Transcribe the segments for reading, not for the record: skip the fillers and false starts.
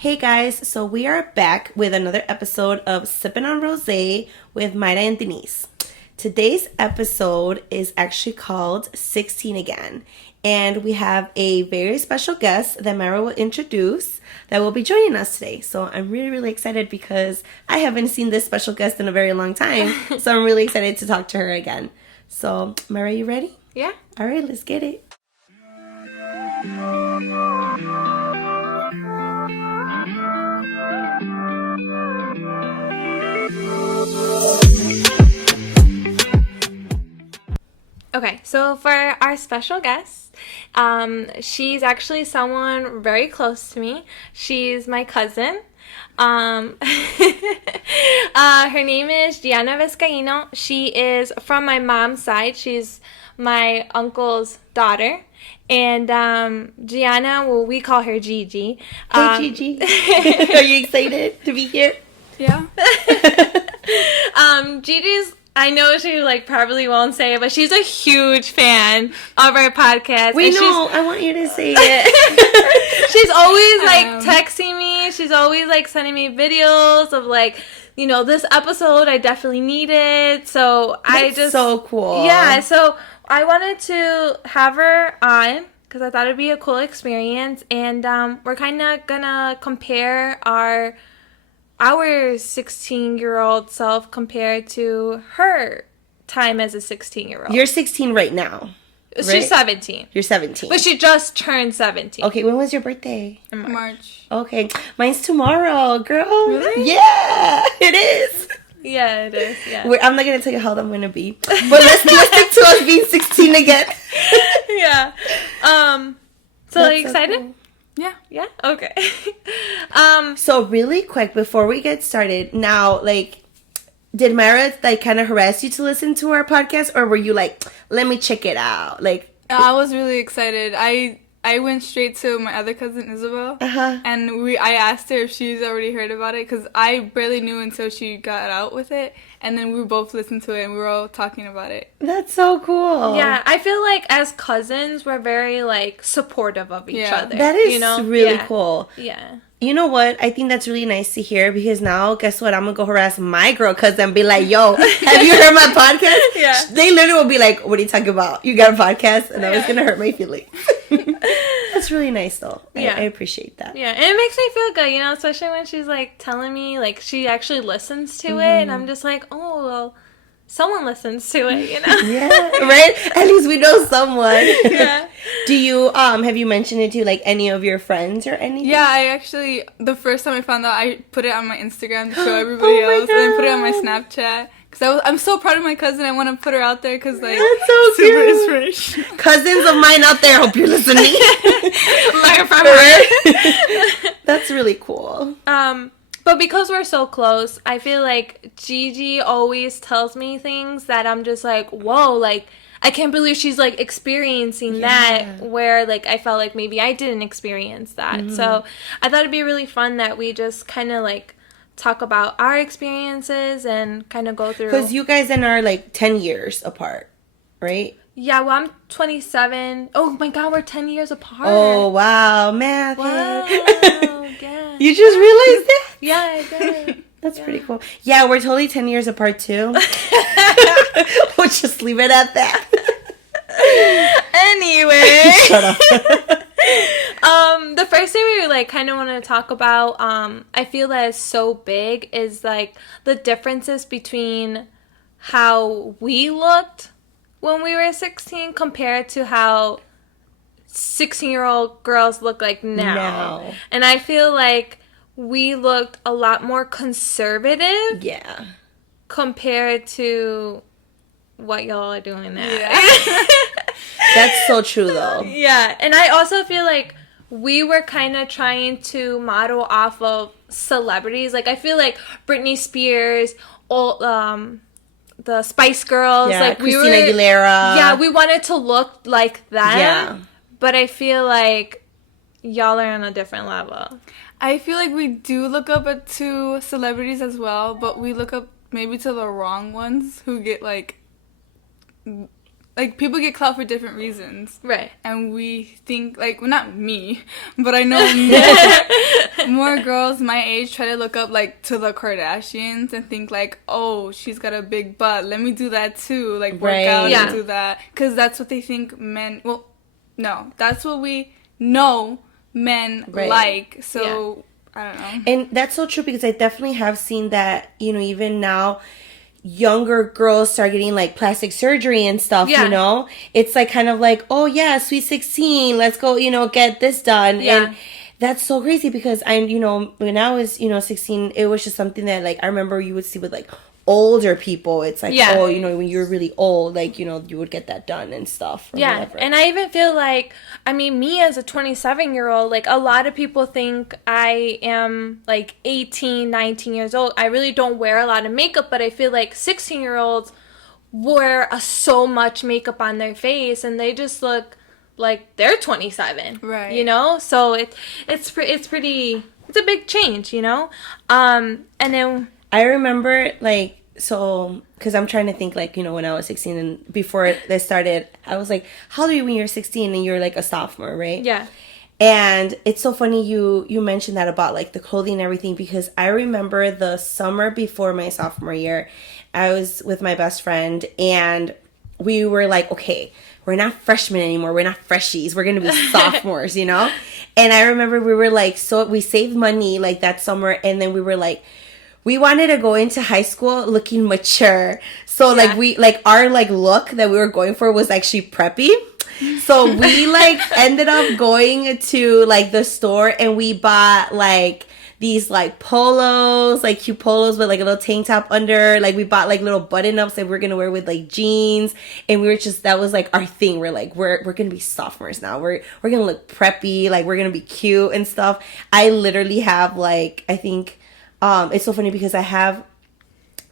Hey guys, so we are back with another episode of Sippin on Rosé with Mayra and Denise. Today's episode is actually called 16 Again, and we have a very special guest that Mayra will introduce that will be joining us today. So I'm really excited because I haven't seen this special guest in a very long time, so I'm really excited to talk to her again. So, Mayra, you ready? Yeah. All right, let's get it. Okay, so for our special guest, she's actually someone very close to me. She's my cousin. Her name is Gianna Viscaino. She is from my mom's side. She's my uncle's daughter. And Gianna, well, we call her Gigi. Hey, Gigi. Are you excited to be here? Yeah. Gigi's, I know she probably won't say it, but she's a huge fan of our podcast. We know. I want you to say it. She's always texting me. She's always sending me videos of this episode I definitely needed. So That's so cool. Yeah. So I wanted to have her on because I thought it'd be a cool experience, and we're kind of gonna compare our 16-year-old self compared to her time as a 16-year-old. You're 16 right now, right? She's 17. You're 17. But she just turned 17. Okay, when was your birthday? In March. Okay, mine's tomorrow, girl. Really? Yeah, it is. Yeah, it is, yeah. I'm not going to tell you how old I'm going to be. But let's stick to us being 16 again. Yeah. So are you excited? So cool. Yeah? Okay. So really quick, before we get started, now, did Mayra, kind of harass you to listen to our podcast? Or were you let me check it out? I was really excited. I went straight to my other cousin, Isabel. And I asked her if she's already heard about it, because I barely knew until she got out with it. And then we both listened to it, and we were all talking about it. That's so cool. Yeah, I feel as cousins, we're very, supportive of each other. That is really cool. Yeah. You know what? I think that's really nice to hear, because now, guess what? I'm going to go harass my girl cousin and be like, yo, have you heard my podcast? Yeah. They literally will be like, what are you talking about? You got a podcast? And that was going to hurt my feelings. That's really nice, though. Yeah. I appreciate that. Yeah, and it makes me feel good, especially when she's, telling me, she actually listens to it, and I'm just like, oh, well, someone listens to it, Yeah, right? At least we know someone. Yeah. Do you, have you mentioned it to, any of your friends or anything? Yeah, I actually, the first time I found out, I put it on my Instagram to show everybody else, and then put it on my Snapchat. Because I'm so proud of my cousin. I want to put her out there because, that's so super cute. inspirational. Cousins of mine out there, hope you're listening. Learn from her. That's really cool. But because we're so close, I feel like Gigi always tells me things that I'm just like, whoa, I can't believe she's experiencing that, where I felt like maybe I didn't experience that. So I thought it'd be really fun that we just kind of talk about our experiences and kind of go through. Because you guys then are 10 years apart, right? Yeah, well, I'm 27. Oh my God, we're 10 years apart. Oh, wow. Math. Wow. Yeah. You just realized that? Yeah, I did. That's pretty cool. Yeah, we're totally 10 years apart, too. We'll just leave it at that. Anyway. Shut up. The first thing we kind of want to talk about, I feel that is so big, is the differences between how we looked when we were 16 compared to how 16-year-old girls look now. And I feel we looked a lot more conservative. Yeah. Compared to what y'all are doing now. Yeah. That's so true, though. Yeah, and I also feel we were kind of trying to model off of celebrities. I feel Britney Spears, the Spice Girls, Christina Aguilera. Yeah, we wanted to look like them. Yeah. But I feel y'all are on a different level. I feel we do look up to celebrities as well, but we look up maybe to the wrong ones who get like, people get clout for different reasons. Right. And we think, like, well, not me, but I know more girls my age try to look up, like, to the Kardashians and think, like, oh, she's got a big butt. Let me do that, too. Like, work out and do that. Because that's what they think men, well, no. That's what we know men like. So, I don't know. And that's so true because I definitely have seen that, you know, even now, younger girls start getting like plastic surgery and stuff, you know, it's like kind of like, oh yeah, sweet 16, let's go, you know, get this done. And that's so crazy because you know, when I was, you know, 16, it was just something that like I remember you would see with like older people. It's like, oh, you know, when you're really old, like, you know, you would get that done and stuff. Or whatever. And I even feel like, I mean, me as a 27-year-old, like, a lot of people think I am, like, 18, 19 years old. I really don't wear a lot of makeup, but I feel like 16-year-olds wear so much makeup on their face, and they just look like they're 27. Right. You know? So it's pretty, it's a big change, you know? And then I remember, like, so, because I'm trying to think, like, you know, when I was 16 and before this started, I was like, how old are you when you're 16 and you're, like, a sophomore, right? Yeah. And it's so funny you mentioned that about, like, the clothing and everything, because I remember the summer before my sophomore year, I was with my best friend, and we were like, okay, we're not freshmen anymore. We're not freshies. We're going to be sophomores, you know? And I remember we were, like, so we saved money, like, that summer, and then we were, like, we wanted to go into high school looking mature. So, like, we, like, our, like, look that we were going for was actually preppy. So, we, like, ended up going to, like, the store and we bought, like, these, like, polos, like, cute polos with, like, a little tank top under. Like, we bought, like, little button-ups that we were going to wear with, like, jeans. And we were just, that was, like, our thing. We're, like, we're going to be sophomores now. We're going to look preppy. Like, we're going to be cute and stuff. I literally have, like, I think... it's so funny because I have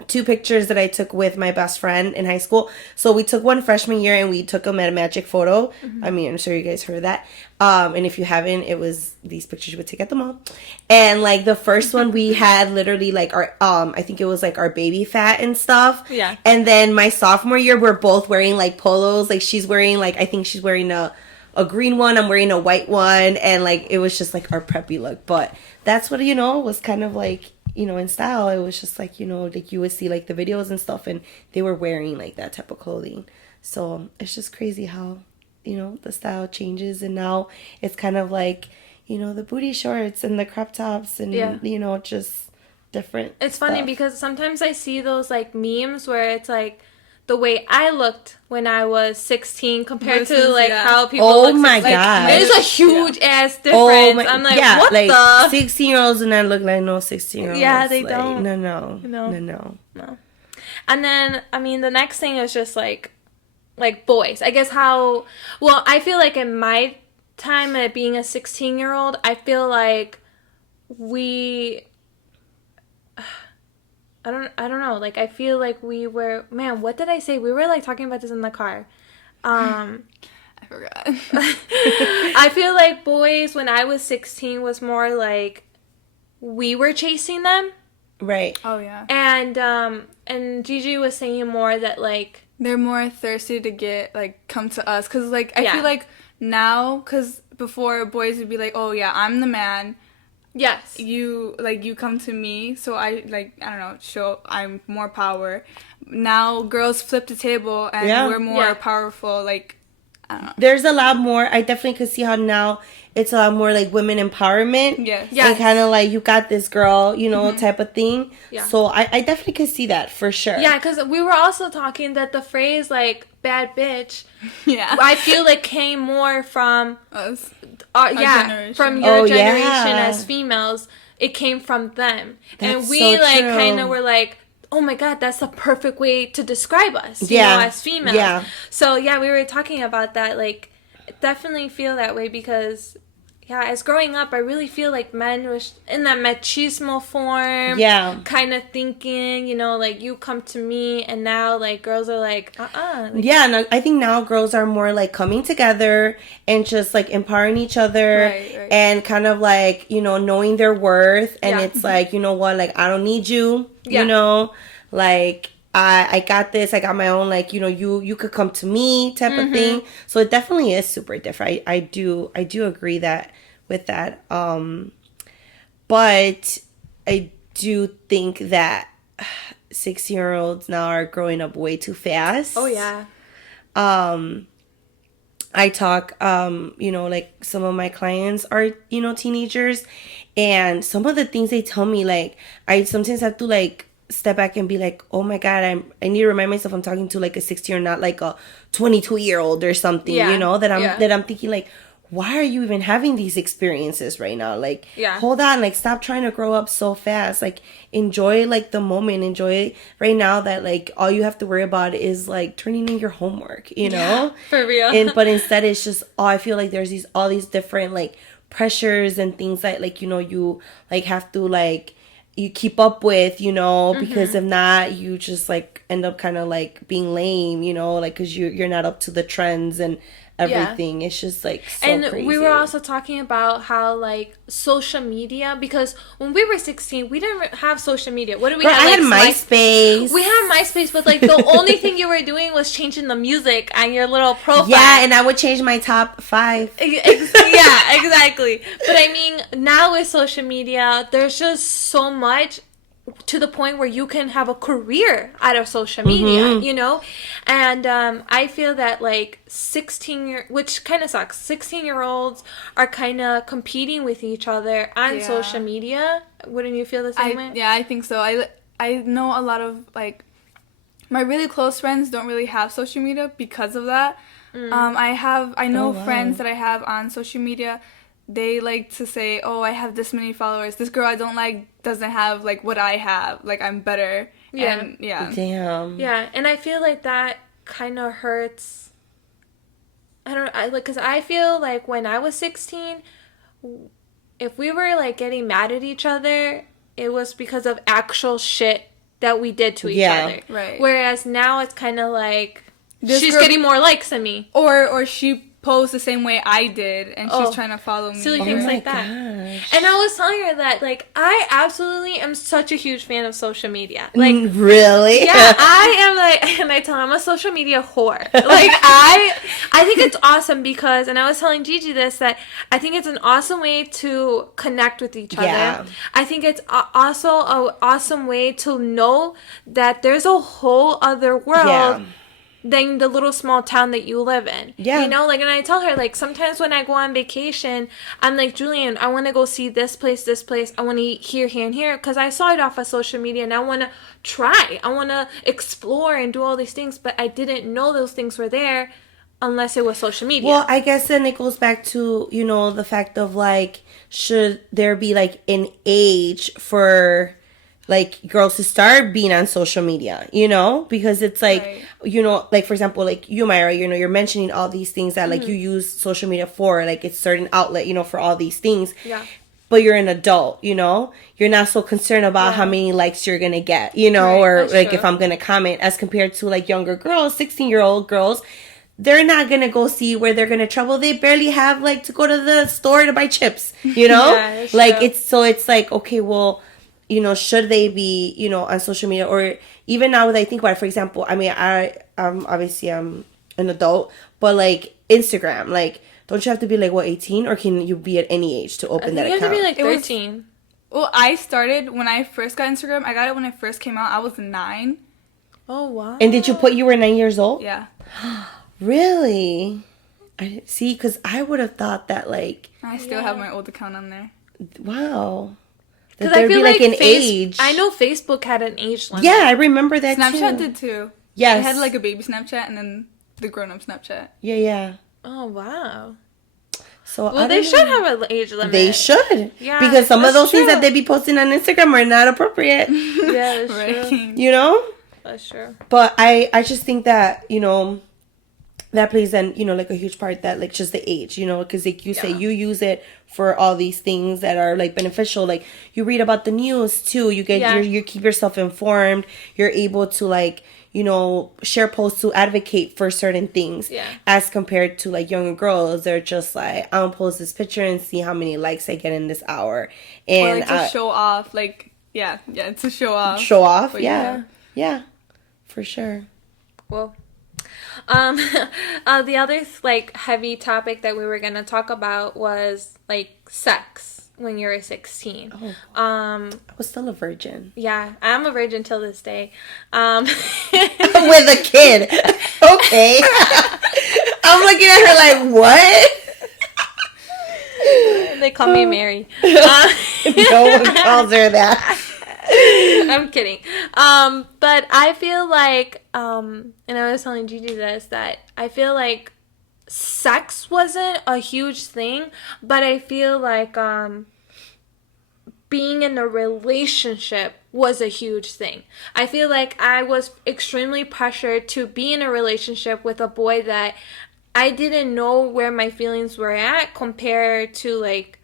2 pictures that I took with my best friend in high school. So we took one freshman year and we took them at a magic photo. Mm-hmm. I mean, I'm sure you guys heard that. And if you haven't, it was these pictures you would take at the mall. And like the first one we had literally like our, I think it was like our baby fat and stuff. Yeah. And then my sophomore year, we're both wearing like polos. Like she's wearing like, I think she's wearing a green one. I'm wearing a white one. And like, it was just like our preppy look. But that's what, you know, was kind of like, you know, in style. It was just like, you know, like you would see like the videos and stuff and they were wearing like that type of clothing. So it's just crazy how, you know, the style changes and now it's kind of like, you know, the booty shorts and the crop tops and, you know, just different It's stuff. funny because sometimes I see those like memes where it's like the way I looked when I was 16 compared to like how people look. Oh my like, god, there's a huge ass difference. I'm like, what like the 16-year-olds do not look like no 16-year-olds. Yeah, they like, don't. No. And then I mean the next thing is just like boys. I guess I feel like in my time at being a 16-year-old, I feel like I don't know. Like, I feel like we were... Man, what did I say? We were, like, talking about this in the car. I forgot. I feel like boys, when I was 16, was more like... We were chasing them. Right. Oh, yeah. And Gigi was saying more that, like... They're more thirsty to get, like, come to us. Because, like, I feel like now... Because before, boys would be like, oh, yeah, I'm the man... Yes. You come to me, so I don't know, show I'm more power. Now girls flip the table and we're more powerful, like, I don't know. There's a lot more, I definitely could see how now it's a lot more like women empowerment. Yes. And kind of like, you got this girl, you know, type of thing. Yeah. So I definitely could see that for sure. Yeah, because we were also talking that the phrase, like, bad bitch, I feel like came more from us. From your generation as females. It came from them. That's and we, so like, kind of were like, oh my god, that's the perfect way to describe us, you know, as females. Yeah. So, we were talking about that, like, definitely feel that way because... Yeah, as growing up, I really feel like men were in that machismo form. Yeah. Kind of thinking, you know, like, you come to me, and now, like, girls are like, Like, yeah, no, I think now girls are more, like, coming together and just, like, empowering each other. Right. And kind of, like, you know, knowing their worth. And it's like, you know what, like, I don't need you, you know? Like, I got this. I got my own, like, you could come to me type of thing. So it definitely is super different. I do agree that with that. But I do think that 16-year-olds now are growing up way too fast. Oh, yeah. I talk, like some of my clients are, teenagers, and some of the things they tell me, like, I sometimes have to, like, step back and be like, oh my God, I need to remind myself I'm talking to like a 16 or not like a 22-year-old or something, that I'm thinking like, why are you even having these experiences right now? Like, hold on, like, stop trying to grow up so fast. Like, enjoy, like, the moment. Enjoy right now that, like, all you have to worry about is, like, turning in your homework, Yeah, for real. But instead, it's just, I feel like there's all these different, like, pressures and things that, like, you, like, have to, like, you keep up with, because if not, you just, like, end up kind of, like, being lame, like, because you're not up to the trends and everything. It's just like so and crazy. We were also talking about how, like, social media, because when we were 16 we didn't have social media. What did we have? I had MySpace. We had MySpace, but like the only thing you were doing was changing the music on your little profile. Yeah, and I would change my top 5. Yeah, exactly. But I mean, now with social media, there's just so much, to the point where you can have a career out of social media, And I feel that, like, which kind of sucks, 16-year-olds are kind of competing with each other on social media. Wouldn't you feel the same way? Yeah, I think so. I know a lot of, like, my really close friends don't really have social media because of that. I know friends that I have on social media. They like to say, oh, I have this many followers. This girl I don't like doesn't have, like, what I have. Like, I'm better. Yeah. And, yeah. Damn. Yeah, and I feel like that kind of hurts. Because I feel like when I was 16, if we were, like, getting mad at each other, it was because of actual shit that we did to each other. Right. Whereas now it's kind of like, she's getting more likes than me. Or she posed the same way I did, and she's trying to follow me. Silly things like that. Gosh. And I was telling her that, like, I absolutely am such a huge fan of social media. Like, really? Yeah, I am, like, and I tell her I'm a social media whore. Like, I think it's awesome because, and I was telling Gigi this, that I think it's an awesome way to connect with each other. Yeah. I think it's also an awesome way to know that there's a whole other world than the little small town that you live in. Yeah. Like, and I tell her, like, sometimes when I go on vacation, I'm like, Julian, I want to go see this place. I want to eat here, and here, because I saw it off of social media, and I want to try. I want to explore and do all these things, but I didn't know those things were there unless it was social media. Well, I guess then it goes back to, the fact of, like, should there be, like, an age for, like, girls to start being on social media, because it's like, like, for example, like you, Mayra, you're mentioning all these things that, like, you use social media for, like, it's certain outlet, for all these things. Yeah. But you're an adult, you're not so concerned about how many likes you're going to get, or, like, true. if I'm going to comment, as compared to, like, younger girls, 16-year-old girls. They're not going to go see where they're going to travel. They barely have, like, to go to the store to buy chips, Yeah, like, true. it's like, okay, well, should they be, on social media? Or even now that I think about it, for example, I mean, obviously I'm an adult, but, like, Instagram, like, don't you have to be, like, 18? Or can you be at any age to open that account? You have to be, like, 13. Well, I started when I first got Instagram. I got it when it first came out. I was 9. Oh, wow. And did you put you were 9 years old? Yeah. Really? I see, because I would have thought that, like... I still have my old account on there. Wow. Because That I there'd feel be, like an age. I know Facebook had an age limit. Yeah, I remember that Snapchat too. did too. Yes. It had, like, a baby Snapchat and then the grown-up Snapchat. Yeah. Oh, wow. So Well, they should have an age limit. They should. Yeah, because some of that's those things true. that they be posting on Instagram are not appropriate. Yeah, that's Right. true. That's true. But I just think that, that plays then, like a huge part, that, like, just the age, because, like you say, you use it for all these things that are, like, beneficial. Like, you read about the news too. You get you keep yourself informed. You're able to, like, share posts to advocate for certain things. Yeah. As compared to, like, younger girls, they're just like, I'll post this picture and see how many likes I get in this hour. And Or, like, to show off, like, yeah, to show off. show off. But Yeah. For sure. Well, the other like heavy topic that we were gonna talk about was like sex when you were 16. Oh, I was still a virgin. Yeah, I'm a virgin till this day. With a kid. Okay. I'm looking at her like, what? They call me Mary. No one calls her that. I'm kidding. But I feel like, and I was telling Gigi this, that I feel like sex wasn't a huge thing, but I feel like being in a relationship was a huge thing. I feel like I was extremely pressured to be in a relationship with a boy that I didn't know where my feelings were at compared to like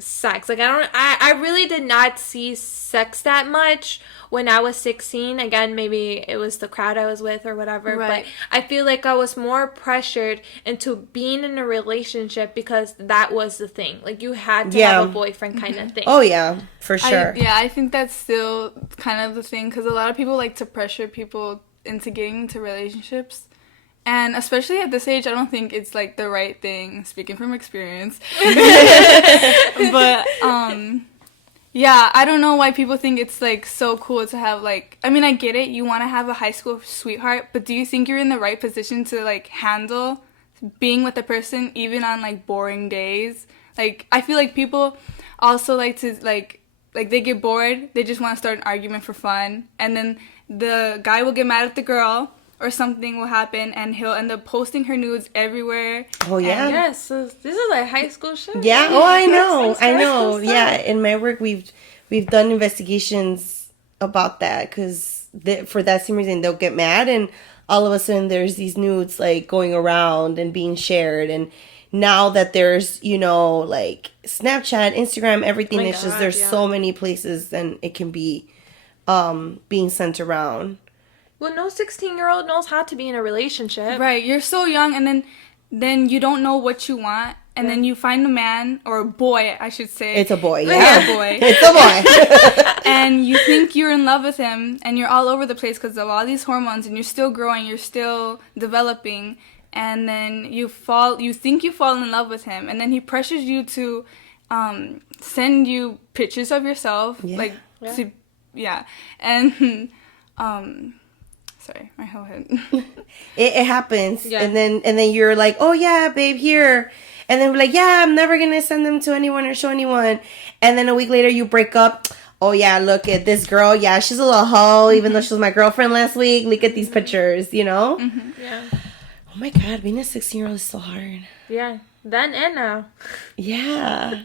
sex. Like I really did not see sex that much when I was 16. Again, maybe it was the crowd I was with or whatever, right. But I feel like I was more pressured into being in a relationship because that was the thing. Like you had to have a boyfriend kind of thing. Oh yeah, for sure. I think that's still kind of the thing, because a lot of people like to pressure people into getting into relationships. And especially at this age, I don't think it's, like, the right thing, speaking from experience. But, yeah, I don't know why people think it's, like, so cool to have, like... I mean, I get it. You want to have a high school sweetheart, but do you think you're in the right position to, like, handle being with a person even on, like, boring days? Like, I feel like people also like to, like, they get bored. They just want to start an argument for fun. And then the guy will get mad at the girl, or something will happen, and he'll end up posting her nudes everywhere. Oh, yeah. Yes, so this is like high school shit. Yeah, oh, I know. Yeah, in my work, we've done investigations about that, because for that same reason, they'll get mad, and all of a sudden, there's these nudes, like, going around and being shared, and now that there's, you know, like, Snapchat, Instagram, everything, it's just, there's so many places, and it can be being sent around. Well, no 16-year-old knows how to be in a relationship. Right, you're so young, and then you don't know what you want, and then you find a man, or a boy, I should say. It's a boy, yeah. It's a boy. It's a boy. And you think you're in love with him, and you're all over the place because of all these hormones, and you're still growing, you're still developing, and then you think you fall in love with him, and then he pressures you to send you pictures of yourself, and sorry, my whole head. It happens, and then you're like, oh yeah, babe, here, and then we're like, yeah, I'm never gonna send them to anyone or show anyone, and then a week later you break up. Oh yeah, look at this girl. Yeah, she's a little hoe, even though she was my girlfriend last week. Look at these pictures, you know? Mm-hmm. Yeah. Oh my God, being a 16-year-old is so hard. Yeah, then and now. Yeah.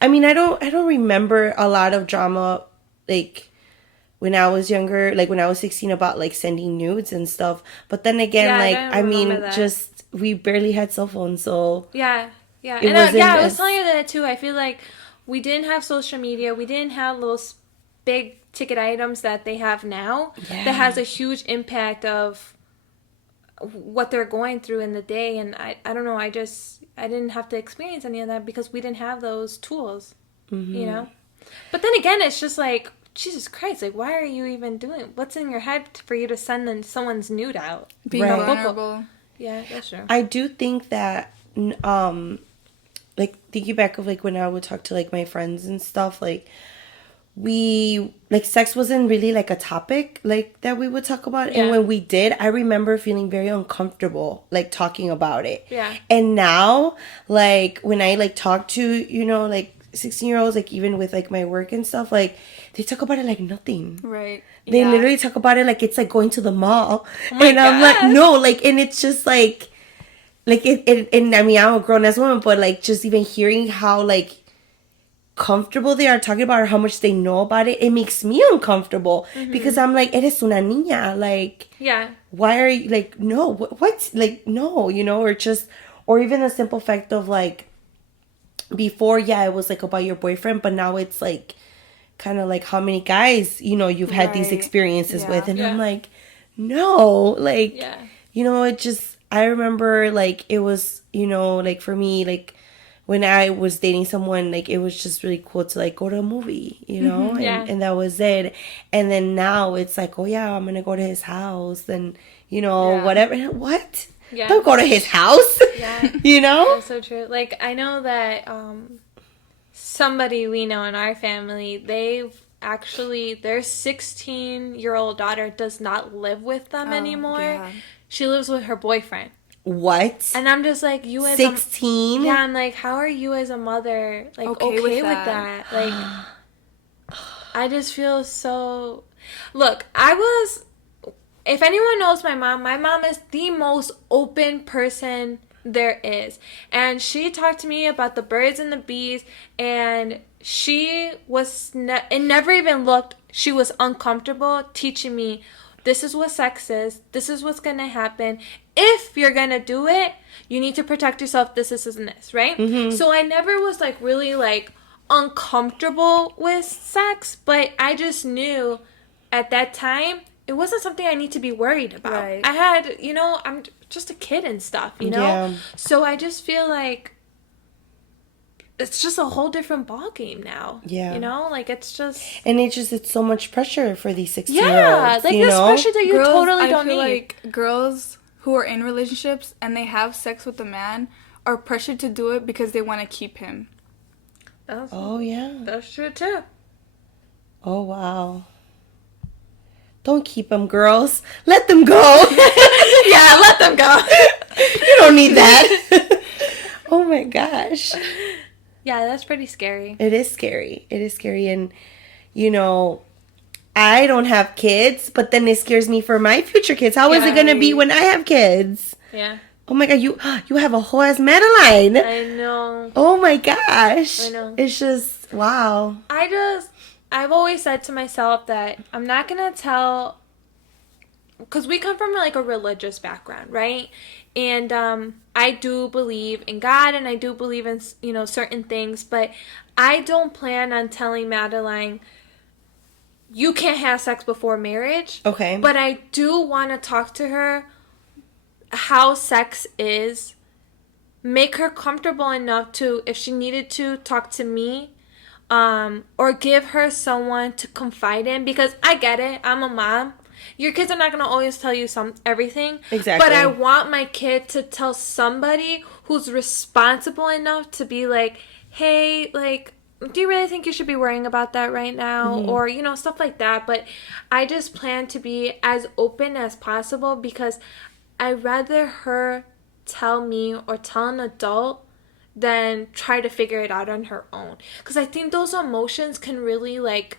I mean, I don't remember a lot of drama, like, when I was younger, like when I was 16, about like sending nudes and stuff. But then again, I mean, just we barely had cell phones, so yeah. And I was telling you that too. I feel like we didn't have social media. We didn't have those big ticket items that they have now. Yeah. That has a huge impact of what they're going through in the day. And I don't know. I didn't have to experience any of that because we didn't have those tools. Mm-hmm. You know. But then again, it's just like, Jesus Christ, like, why are you even doing... What's in your head for you to send someone's nude out? Being vulnerable. Yeah, that's true. I do think that, like, thinking back of, like, when I would talk to, like, my friends and stuff, like, sex wasn't really, like, a topic, like, that we would talk about. Yeah. And when we did, I remember feeling very uncomfortable, like, talking about it. Yeah. And now, like, when I, like, talk to, you know, like, 16-year-olds, like, even with, like, my work and stuff, like, they talk about it like nothing. Right. They literally talk about it like it's like going to the mall. And I'm like, no, like, and it's just like it, and I mean, I'm a grown-ass woman, but, like, just even hearing how, like, comfortable they are talking about or how much they know about it, it makes me uncomfortable. Mm-hmm. Because I'm like, eres una niña. Like, yeah. Why are you, like, no, what? Like, no, you know, or even the simple fact of, like, before, it was, like, about your boyfriend, but now it's, like, kind of like how many guys, you know, you've had these experiences with. And I'm like, no, like, you know, it just, I remember, like, it was, you know, like, for me, like, when I was dating someone, like, it was just really cool to, like, go to a movie, you know? And that was it. And then now it's like, oh, yeah, I'm going to go to his house and, you know, whatever. What? Yeah. Don't go to his house. Yeah. You know? That's so true. Like, I know that somebody we know in our family, their 16-year-old daughter does not live with them anymore. Yeah. She lives with her boyfriend. What? And I'm just like, you as 16? Yeah, I'm like, how are you as a mother, like, okay with that? Like, I just feel so... Look, if anyone knows my mom is the most open person there is. And she talked to me about the birds and the bees, and she was... it never even looked... She was uncomfortable teaching me, this is what sex is. This is what's going to happen. If you're going to do it, you need to protect yourself. This and this, right? Mm-hmm. So I never was, like, really, like, uncomfortable with sex. But I just knew at that time, it wasn't something I need to be worried about. Right. I had, you know, I'm just a kid and stuff, you know? Yeah. So I just feel like it's just a whole different ballgame now. Yeah. You know? Like, it's just... And it's so much pressure for these 16-year-olds. Yeah, like, this pressure that you totally don't need. I feel like girls who are in relationships and they have sex with a man are pressured to do it because they want to keep him. That's true, too. Oh, wow. Don't keep them, girls. Let them go. Yeah, let them go. You don't need that. Oh, my gosh. Yeah, that's pretty scary. It is scary. And, you know, I don't have kids, but then it scares me for my future kids. How is it going to be when I have kids? Yeah. Oh, my God. You have a whole ass Madeline. I know. Oh, my gosh. I know. It's just, wow. I've always said to myself that I'm not going to tell... Because we come from, like, a religious background, right? And I do believe in God, and I do believe in, you know, certain things, but I don't plan on telling Madeline, you can't have sex before marriage. Okay. But I do want to talk to her how sex is, make her comfortable enough to, if she needed to, talk to me, or give her someone to confide in, because I get it, I'm a mom. Your kids are not going to always tell you everything. Exactly. But I want my kid to tell somebody who's responsible enough to be like, hey, like, do you really think you should be worrying about that right now? Mm-hmm. Or, you know, stuff like that. But I just plan to be as open as possible because I'd rather her tell me or tell an adult than try to figure it out on her own. Because I think those emotions can really, like...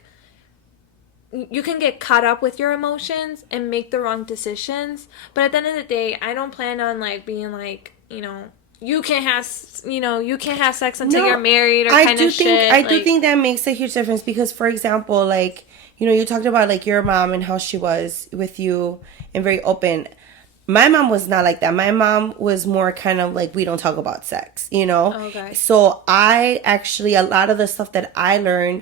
You can get caught up with your emotions and make the wrong decisions. But at the end of the day, I don't plan on, like, being like, you know, you can't have sex until you're married or kind of shit. I do think that makes a huge difference because, for example, like, you know, you talked about, like, your mom and how she was with you and very open. My mom was not like that. My mom was more kind of like, we don't talk about sex, you know? Okay. So I actually, a lot of the stuff that I learned,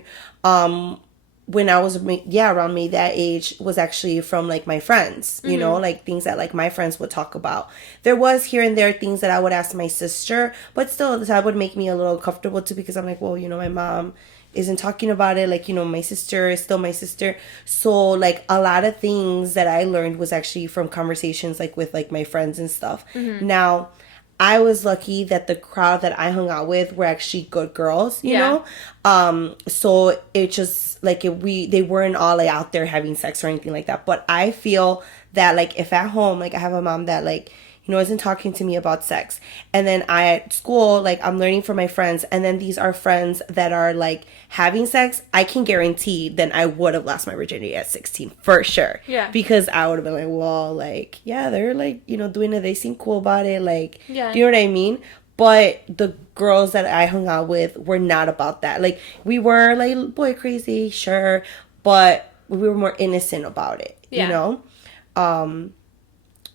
when I was, around me that age was actually from, like, my friends, you know, like, things that, like, my friends would talk about. There was here and there things that I would ask my sister, but still that would make me a little uncomfortable too because I'm like, well, you know, my mom isn't talking about it. Like, you know, my sister is still my sister. So, like, a lot of things that I learned was actually from conversations, like, with, like, my friends and stuff. Mm-hmm. Now, I was lucky that the crowd that I hung out with were actually good girls, you know? So it just, like, they weren't all, like, out there having sex or anything like that. But I feel that, like, if at home, like, I have a mom that, like, you know, isn't talking to me about sex. And then at school, like, I'm learning from my friends. And then these are friends that are, like, having sex. I can guarantee then I would have lost my virginity at 16 for sure. Yeah. Because I would have been like, well, like, yeah, they're, like, you know, doing it. They seem cool about it. Like, yeah. Do you know what I mean? But the girls that I hung out with were not about that. Like, we were, like, boy crazy, sure. But we were more innocent about it, you know?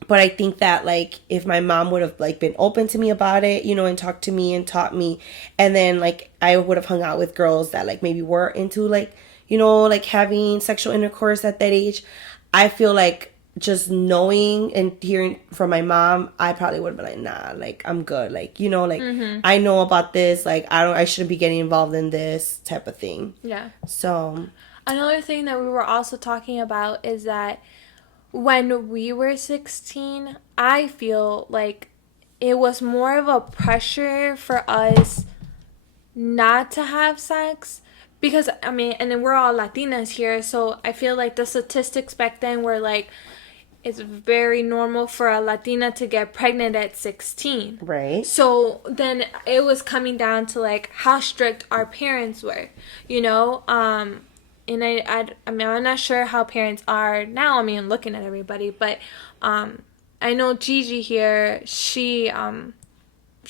But I think that, like, if my mom would have, like, been open to me about it, you know, and talked to me and taught me, and then, like, I would have hung out with girls that, like, maybe were into, like, you know, like, having sexual intercourse at that age, I feel like just knowing and hearing from my mom, I probably would have been like, nah, like, I'm good. Like, you know, like, I know about this. Like, I shouldn't be getting involved in this type of thing. Yeah. So. Another thing that we were also talking about is that when we were 16, I feel like it was more of a pressure for us not to have sex. Because, I mean, and then we're all Latinas here, so I feel like the statistics back then were like, it's very normal for a Latina to get pregnant at 16. Right. So then it was coming down to like how strict our parents were, you know? And I mean, I'm not sure how parents are now. I mean, I'm looking at everybody, but I know Gigi here, she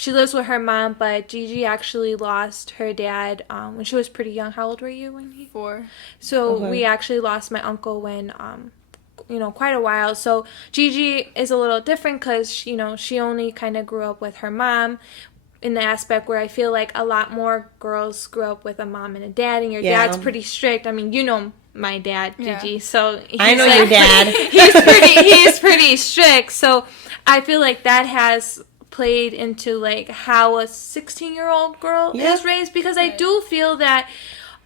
lives with her mom, but Gigi actually lost her dad when she was pretty young. How old were you when he? 4. So we actually lost my uncle when quite a while. So Gigi is a little different because, you know, she only kind of grew up with her mom in the aspect where I feel like a lot more girls grew up with a mom and a dad, and your dad's pretty strict. I mean, you know my dad, Gigi, so I know your dad. he's pretty strict. So I feel like that has played into like how a 16-year-old girl is raised, because I do feel that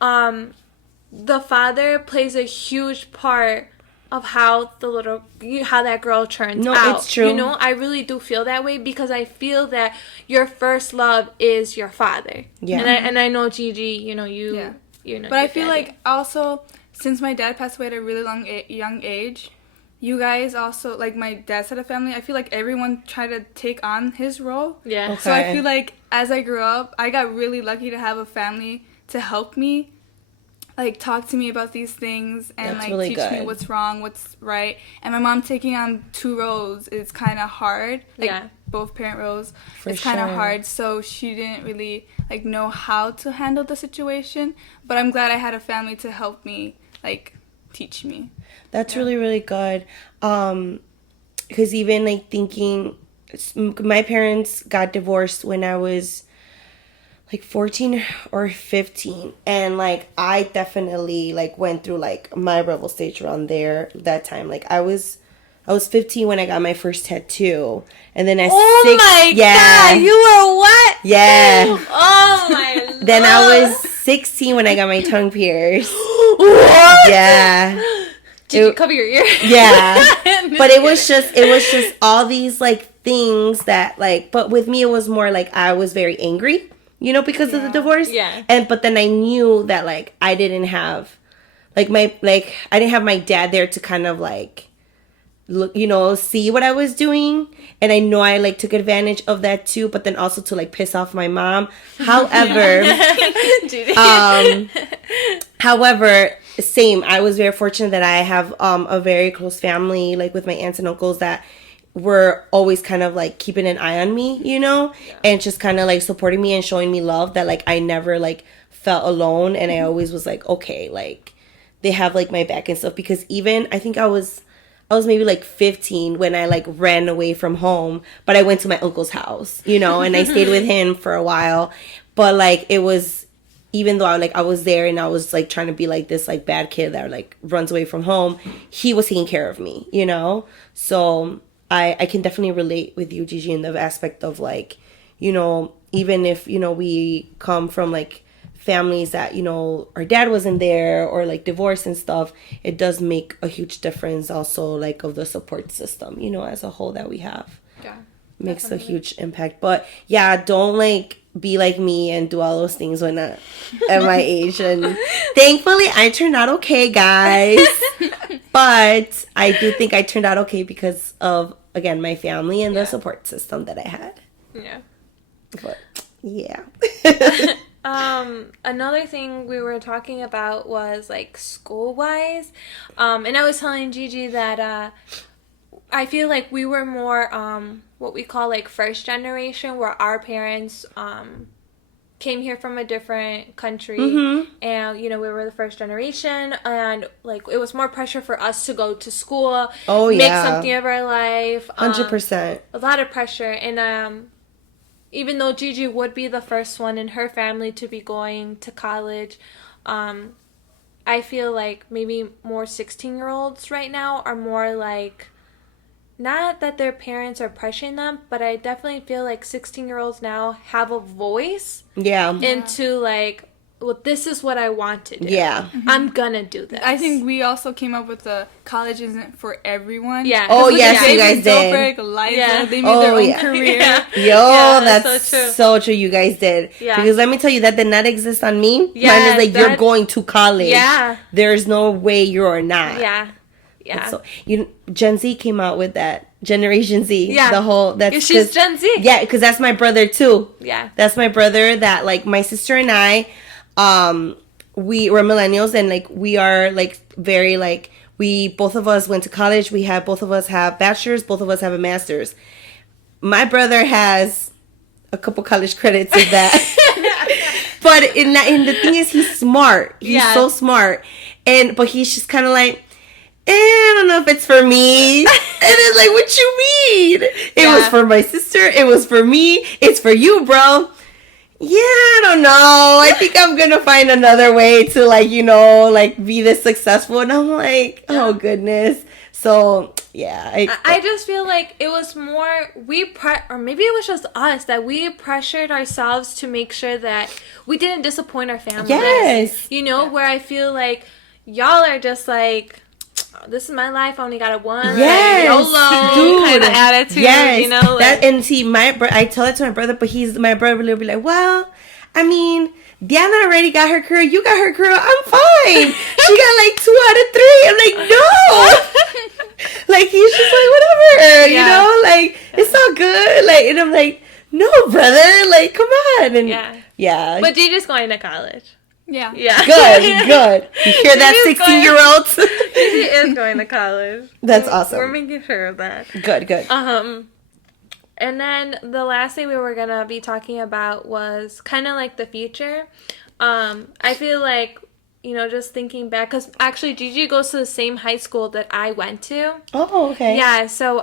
the father plays a huge part of how that girl turns out. No, it's true. You know, I really do feel that way, because I feel that your first love is your father. Yeah. And I know Gigi, you know, you know. But I feel like also, since my dad passed away at a really young age, you guys also, like my dad's side of family, I feel like everyone tried to take on his role. Yeah. Okay. So I feel like as I grew up, I got really lucky to have a family to help me, like talk to me about these things and That's like really teach good. me what's wrong, what's right. And my mom taking on 2 roles is kind of hard. Like both parent roles. It's kind of hard. So she didn't really like know how to handle the situation. But I'm glad I had a family to help me, like teach me. That's really, really good. Because even like thinking, my parents got divorced when I was like 14 or 15, and like I definitely like went through like my rebel stage around that time. Like I was 15 when I got my first tattoo, and then at God, you were what? Yeah. Oh my Lord. Then I was 16 when I got my tongue pierced. What? Yeah. Did you cover your ear? Yeah. But it was just all these like things that like, but with me it was more like I was very angry, you know, because of the divorce. Yeah. But then I knew that like I didn't have I didn't have my dad there to kind of like look, you know, see what I was doing. And I know I like took advantage of that too, but then also to like piss off my mom. However, same, I was very fortunate that I have a very close family, like with my aunts and uncles, that were always kind of like keeping an eye on me, you know, and just kind of like supporting me and showing me love, that like I never like felt alone. And I always was like, okay, like they have like my back and stuff. Because even I think I was maybe like 15 when I like ran away from home, but I went to my uncle's house, you know, and I stayed with him for a while. But like it was, even though I was there and I was like trying to be like this like bad kid that like runs away from home, he was taking care of me, you know. So I can definitely relate with you, Gigi, in the aspect of like, you know, even if, you know, we come from like families that, you know, our dad wasn't there or like divorce and stuff, it does make a huge difference also like of the support system, you know, as a whole that we have. Yeah. Makes Definitely. a huge impact. But yeah, don't like be like me and do all those things when at my age. And thankfully I turned out okay, guys. But I do think I turned out okay because of, again, my family and the support system that I had. Yeah. But yeah. Another thing we were talking about was like school wise. And I was telling Gigi that I feel like we were more what we call like first generation, where our parents came here from a different country, and you know, we were the first generation, and like it was more pressure for us to go to school, make something of our life, 100%. a lot of pressure. And even though Gigi would be the first one in her family to be going to college, I feel like maybe more 16-year-olds right now are more like, not that their parents are pressuring them, but I definitely feel like 16-year-olds now have a voice into like, well, this is what I want to do. Yeah. I'm gonna do this. I think we also came up with the college isn't for everyone. Yeah. Oh, yes, you guys did. Liza, they made their own career. Yeah. Yo, that's so true. You guys did. Yeah. Because let me tell you, that did not exist on me. Yeah, Mine is like, you're going to college. Yeah. There's no way you're not. Yeah. Yeah. So, Gen Z came out with that. Generation Z. Yeah. The whole, that's she's Gen Z. Yeah, because that's my brother too. Yeah. That's my brother that, like, my sister and I, we were millennials, and like we are like very like, we both of us went to college. Both of us have bachelors, both of us have a master's. My brother has a couple college credits of that. But the thing is, he's smart. He's so smart. But he's just kind of like, I don't know if it's for me. And it's like, what you mean? It was for my sister. It was for me. It's for you, bro. Yeah, I don't know. I think I'm going to find another way to, like, like, be this successful. And I'm like, oh, goodness. So, yeah. I just feel like it was more, or maybe it was just us, that we pressured ourselves to make sure that we didn't disappoint our families. Yes. Where I feel like y'all are just like, this is my life, I only got a one. Yes, YOLO dude. kind of attitude. Yes. Like, that, and see, I tell it to my brother, but my brother will be like, well, I mean, Diana already got her career. You got her career. I'm fine. She got like 2 out of 3. I'm like, no. Like, he's just like, whatever, like, it's all good. Like, and I'm like, no, brother, like, come on. And yeah. But Gigi's going to college. Yeah. Good. You hear that, 16-year-olds? Gigi is going to college. That's awesome. We're making sure of that. Good. And then the last thing we were going to be talking about was kind of like the future. I feel like, just thinking back, because actually Gigi goes to the same high school that I went to. Oh, okay. Yeah, so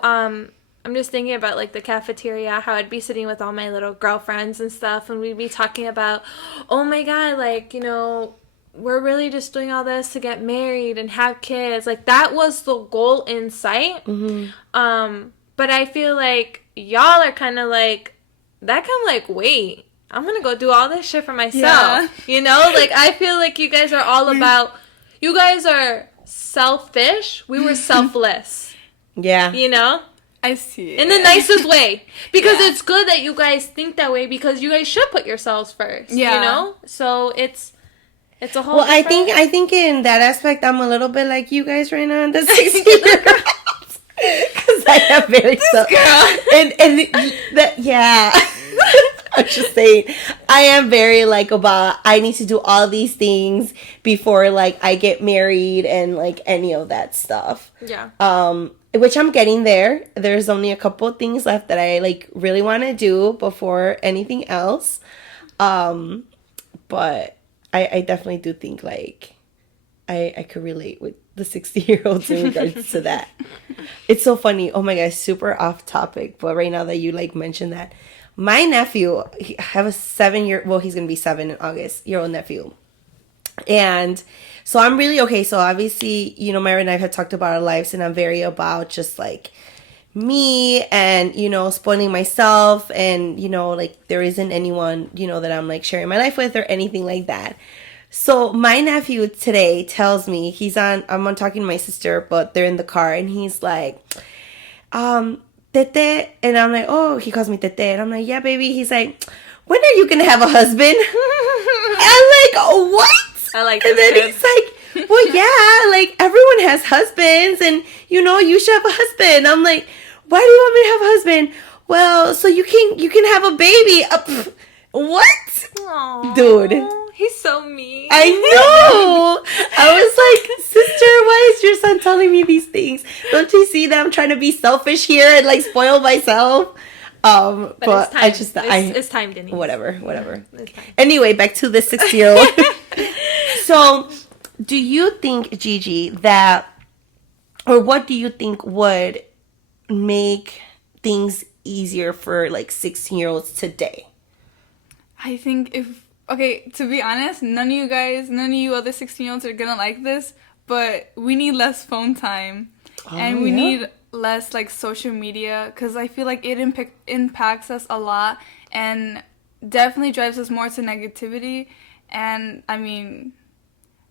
I'm just thinking about, like, the cafeteria, how I'd be sitting with all my little girlfriends and stuff, and we'd be talking about, oh my god, like, we're really just doing all this to get married and have kids. Like, that was the goal in sight. Mm-hmm. But I feel like y'all are kind of like, that kind of like, wait, I'm going to go do all this shit for myself. Yeah. Like, I feel like you guys are all about, you guys are selfish. We were selfless. Yeah. I see it. In the nicest way. Because it's good that you guys think that way, because you guys should put yourselves first. Yeah. So it's a whole Well, I think in that aspect, I'm a little bit like you guys right now in the 16-year-olds. Because I am very I'm just saying, I am very like about, I need to do all these things before like I get married and like any of that stuff. Yeah. Which I'm getting there. There's only a couple of things left that I like really want to do before anything else. But I definitely do think like I could relate with the 60-year-olds in regards to that. It's so funny. Oh my gosh, super off topic. But right now that you like mentioned that, my nephew, I have a 7-year, well, he's going to be 7 in August, year old nephew. And so I'm really, okay, so obviously, Mayra and I have talked about our lives, and I'm very about just like me and, spoiling myself, and, like there isn't anyone, that I'm like sharing my life with or anything like that. So my nephew today tells me, I'm on talking to my sister, but they're in the car, and he's like, Tete, and I'm like, oh, he calls me Tete, and I'm like, yeah, baby. He's like, when are you gonna have a husband? I'm like, oh, what? I like and this then he's like, well, yeah, like everyone has husbands, and you should have a husband. I'm like, why do you want me to have a husband? Well, so you can have a baby. What? Aww, dude? He's so mean. I know. I was like, sister, why is your son telling me these things? Don't you see that I'm trying to be selfish here and like spoil myself? But it's time. I just it's time, Denise. Whatever. It's time. Anyway, back to the 6-year-old. So, do you think, Gigi, what do you think would make things easier for like 16-year-olds today? I think if Okay, to be honest, none of you other 16-year-olds are gonna like this, but we need less phone time. And we need less, like, social media, because I feel like it impacts us a lot and definitely drives us more to negativity. And, I mean,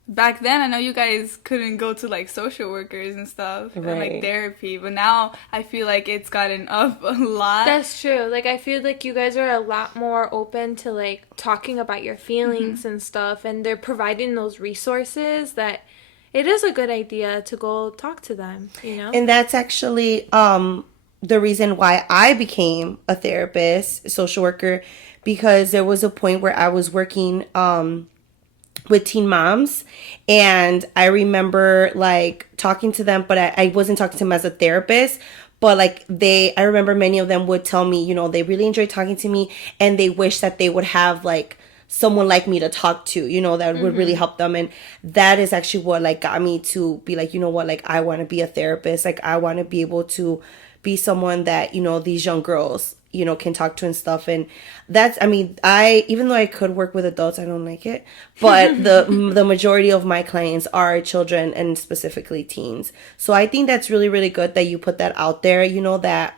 back then, I know you guys couldn't go to, like, social workers and stuff and, like, therapy, but now I feel like it's gotten up a lot. That's true. Like, I feel like you guys are a lot more open to, like, talking about your feelings and stuff, and they're providing those resources that it is a good idea to go talk to them, you know? And that's actually the reason why I became a therapist, social worker, because there was a point where I was working with teen moms, and I remember, like, talking to them, but I wasn't talking to them as a therapist. But, like, I remember many of them would tell me, you know, they really enjoyed talking to me, and they wish that they would have, like, someone like me to talk to, you know, that would really help them. And that is actually what, like, got me to be like, you know what, like, I want to be a therapist. Like, I want to be able to be someone that, you know, these young girls, you know, can talk to and stuff. And that's, I mean, even though I could work with adults, I don't like it. But the majority of my clients are children, and specifically teens. So I think that's really, really good that you put that out there, you know, that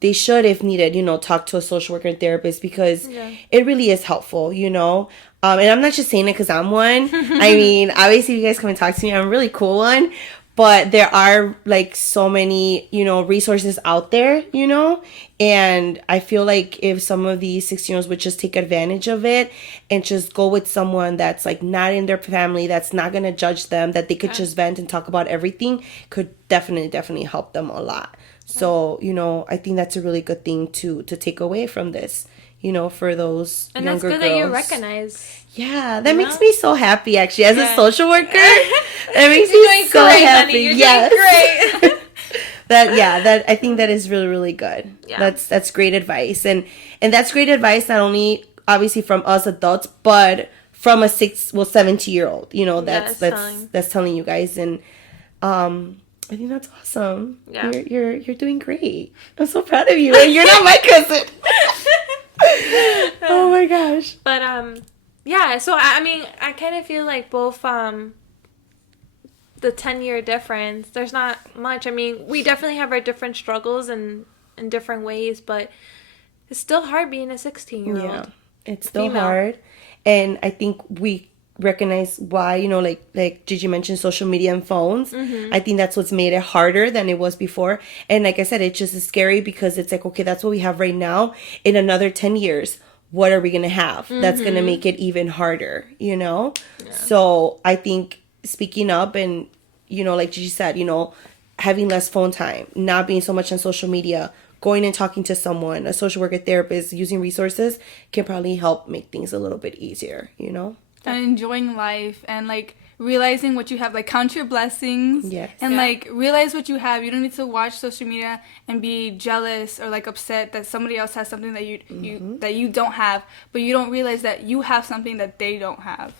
they should, if needed, you know, talk to a social worker and therapist, because it really is helpful, you know. And I'm not just saying it because I'm one. I mean, obviously, you guys come and talk to me. I'm a really cool one. But there are, like, so many, you know, resources out there, you know. And I feel like if some of these 16-year-olds would just take advantage of it and just go with someone that's, like, not in their family, that's not going to judge them, that they could just vent and talk about everything, could definitely help them a lot. So, you know, I think that's a really good thing to take away from this, you know, for those and younger girls. And that's good that you recognize. Yeah, that makes me so happy, actually, as a social worker. That makes me so great, happy. Honey. You're doing great. that I think that is really, really good. Yeah. That's great advice. And that's great advice, not only obviously from us adults, but from a 17-year-old, you know, that's telling you guys. And I think that's awesome. Yeah. You're doing great. I'm so proud of you. And you're not my cousin. Oh my gosh. But yeah, so I mean, I kind of feel like both the 10-year difference, there's not much. I mean, we definitely have our different struggles in different ways, but it's still hard being a 16-year-old. Yeah, it's still hard. And I think we recognize why, you know, like Gigi mentioned, social media and phones. I think that's what's made it harder than it was before. And like I said, it just is scary because it's like, okay, that's what we have right now. In another 10 years, what are we going to have? That's going to make it even harder, you know? Yeah. So I think speaking up and, you know, like Gigi said, you know, having less phone time, not being so much on social media, going and talking to someone, a social worker, therapist, using resources can probably help make things a little bit easier, you know? And enjoying life and, like, realizing what you have. Like, count your blessings. Yes. And, like, realize what you have. You don't need to watch social media and be jealous or, like, upset that somebody else has something that you don't have. But you don't realize that you have something that they don't have.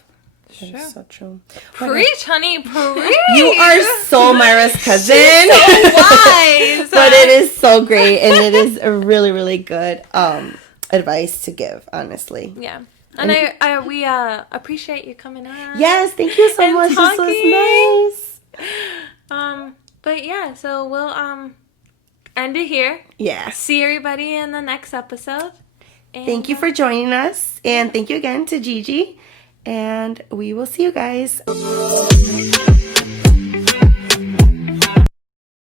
Sure. That's so true. Preach, honey, preach. You are so Mayra's cousin. She's so wise. But it is so great, and it is a really, really good advice to give, honestly. Yeah. And we appreciate you coming on. Yes, thank you so much. Talking. This was nice. But yeah, so we'll end it here. Yeah. See everybody in the next episode. And thank you for joining us, and thank you again to Gigi. And we will see you guys.